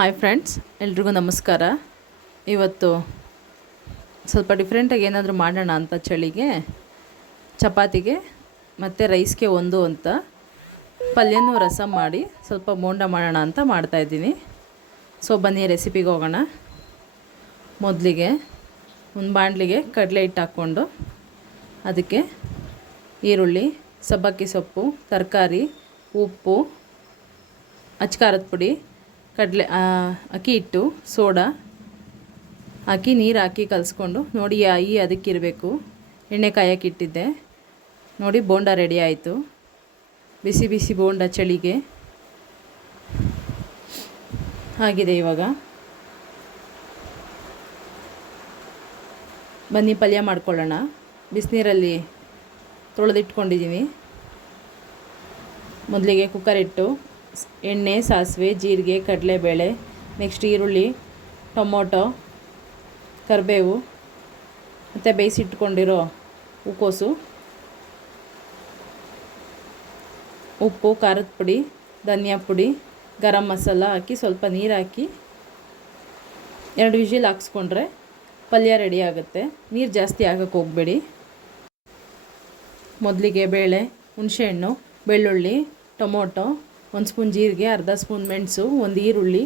Hi friends ಎಲ್ರಿಗೂ ನಮಸ್ಕಾರ. ಇವತ್ತು ಸ್ವಲ್ಪ ಡಿಫ್ರೆಂಟಾಗಿ ಏನಾದರೂ ಮಾಡೋಣ ಅಂತ ಚಳಿಗೆ, ಚಪಾತಿಗೆ, ಮತ್ತು ರೈಸ್ಗೆ ಒಂದು ಅಂತ. ಪಲ್ಯನೂ ರಸ ಮಾಡಿ ಸ್ವಲ್ಪ ಮೋಂಡ ಮಾಡೋಣ ಅಂತ ಮಾಡ್ತಾಯಿದ್ದೀನಿ ಸೊ ಬನ್ನಿ ರೆಸಿಪಿಗೆ ಹೋಗೋಣ. ಮೊದಲಿಗೆ ಒಂದು ಬಾಣಲಿಗೆ ಕಡಲೆ ಹಿಟ್ಟು ಹಾಕ್ಕೊಂಡು ಅದಕ್ಕೆ ಈರುಳ್ಳಿ, ಸಬ್ಬಕ್ಕಿ ಸೊಪ್ಪು, ತರಕಾರಿ, ಉಪ್ಪು ಅಚ್ಕಾರದ ಪುಡಿ ಕಡಲೆ ಅಕ್ಕಿ ಹಿಟ್ಟು ಸೋಡಾ ಹಾಕಿ, ನೀರು ಹಾಕಿ ಕಲಿಸ್ಕೊಂಡು, ನೋಡಿ ಈ ಅದಕ್ಕಿರಬೇಕು. ಎಣ್ಣೆ ಕಾಯಕ್ಕೆ ಇಟ್ಟಿದ್ದೆ. ನೋಡಿ, ಬೋಂಡ ರೆಡಿ ಆಯಿತು. ಬಿಸಿ ಬಿಸಿ ಬೋಂಡ ಚಳಿಗೆ. ಆಗಿದೆ ಇವಾಗ. ಬನ್ನಿ, ಪಲ್ಯ ಮಾಡ್ಕೊಳ್ಳೋಣ. ಬಿಸಿನೀರಲ್ಲಿ ತೊಳೆದಿಟ್ಕೊಂಡಿದ್ದೀನಿ ಮೊದಲಿಗೆ ಕುಕ್ಕರ್ ಇಟ್ಟು ಎಣ್ಣೆ, ಸಾಸಿವೆ, ಜೀರಿಗೆ, ಕಡಲೆಬೇಳೆ, ನೆಕ್ಸ್ಟ್ ಈರುಳ್ಳಿ, ಟೊಮೊಟೊ, ಕರಿಬೇವು, ಮತ್ತು ಬೇಯಿಸಿಟ್ಕೊಂಡಿರೋ ಹೂಕೋಸು ಉಪ್ಪು, ಖಾರದ ಪುಡಿ, ಧನಿಯಾ ಪುಡಿ, ಗರಂ ಮಸಾಲ ಹಾಕಿ ಸ್ವಲ್ಪ ನೀರು ಹಾಕಿ ಎರಡು ವಿಜಿಲ್ ಹಾಕ್ಸ್ಕೊಂಡ್ರೆ ಪಲ್ಯ ರೆಡಿ ಆಗುತ್ತೆ. ನೀರು ಜಾಸ್ತಿ ಹಾಕಕ್ಕೆ ಹೋಗಬೇಡಿ. ಮೊದಲಿಗೆ ಬೇಳೆ, ಹುಣಸೆಹಣ್ಣು, ಬೆಳ್ಳುಳ್ಳಿ, ಟೊಮೊಟೊ ಒಂದು ಸ್ಪೂನ್ ಜೀರಿಗೆ, ಅರ್ಧ ಸ್ಪೂನ್ ಮೆಣಸು, ಒಂದು ಈರುಳ್ಳಿ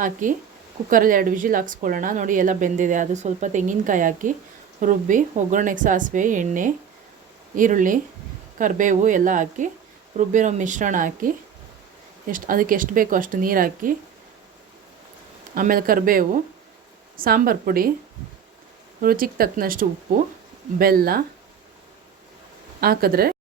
ಹಾಕಿ ಕುಕ್ಕರಲ್ಲಿ ಎರಡು ವಿಜಿಲ್ ಹಾಕ್ಸ್ಕೊಳ್ಳೋಣ. ನೋಡಿ ಎಲ್ಲ ಬೆಂದಿದೆ. ಅದು ಸ್ವಲ್ಪ ತೆಂಗಿನಕಾಯಿ ಹಾಕಿ ರುಬ್ಬಿ, ಒಗ್ಗರಣೆಗೆ ಸಾಸಿವೆ, ಎಣ್ಣೆ, ಈರುಳ್ಳಿ, ಕರಿಬೇವು ಎಲ್ಲ ಹಾಕಿ ರುಬ್ಬಿರೋ ಮಿಶ್ರಣ ಹಾಕಿ ಎಷ್ಟು ಅದಕ್ಕೆ ಎಷ್ಟು ಬೇಕೋ ಅಷ್ಟು ನೀರು ಹಾಕಿ, ಆಮೇಲೆ ಕರಿಬೇವು, ಸಾಂಬಾರು ಪುಡಿ, ರುಚಿಗೆ ತಕ್ಕನಷ್ಟು ಉಪ್ಪು, ಬೆಲ್ಲ ಹಾಕಿದ್ರೆ